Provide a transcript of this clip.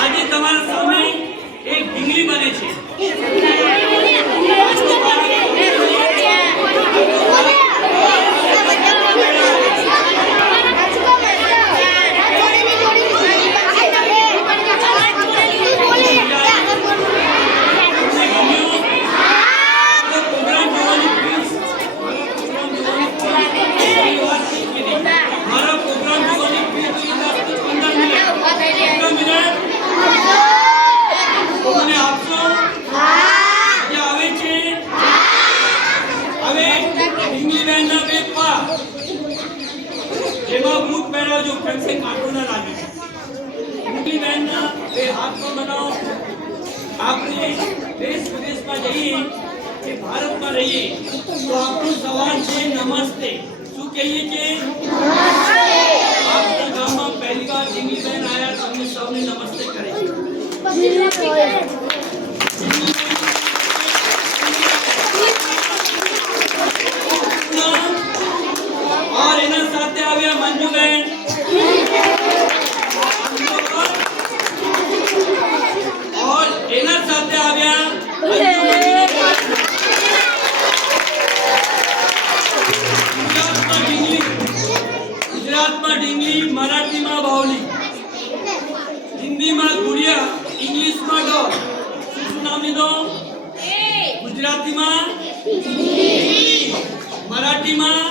આજે તમારા સામે એક ઢીંગલી બને છે. જેમાં બૂટ પહેરાવજો, ફેન્સિંગ કાટું ના લાગે. ઢીંગલી બહેનના બે હાથમાં બનાવો. આપણે દેશ વિદેશમાં જઈએ કે ભારતમાં રહીએ તો આપણું સવાલ છે નમસ્તે. શું કહીએ કે આપણા ગામમાં પહેલી વાર ઢીંગલી બહેન આવ્યા તો અમને સૌને નમસ્તે કરે છે. और इन्हें साथ आव्या मंजू बहन और इन्हें साथ आव्या गुजरात में ढींगली, मराठी में बावली, हिंदी में गुड़िया, इंग्लिश में डॉग. શું નામ લીધો? ગુજરાતી માં, મરાઠી માં